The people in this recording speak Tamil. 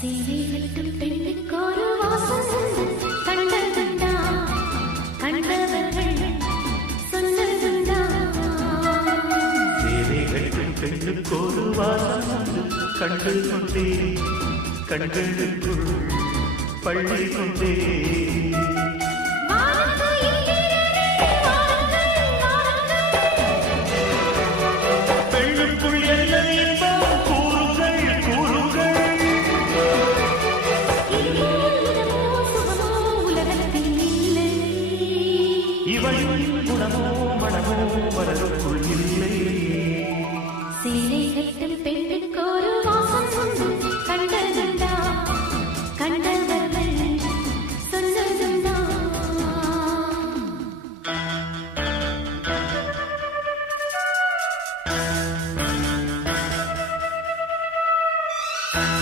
சேலை கட்டும் பெண்ணுக்கொரு வாசம் கண்டதுண்டா, கண்டவர்கள் சொன்னதுண்டா. சேலை கட்டும் பெண்ணுக்கொரு வாசம் கண்டு கொண்டே, கண்களுக்குள் பள்ளி கொண்டே.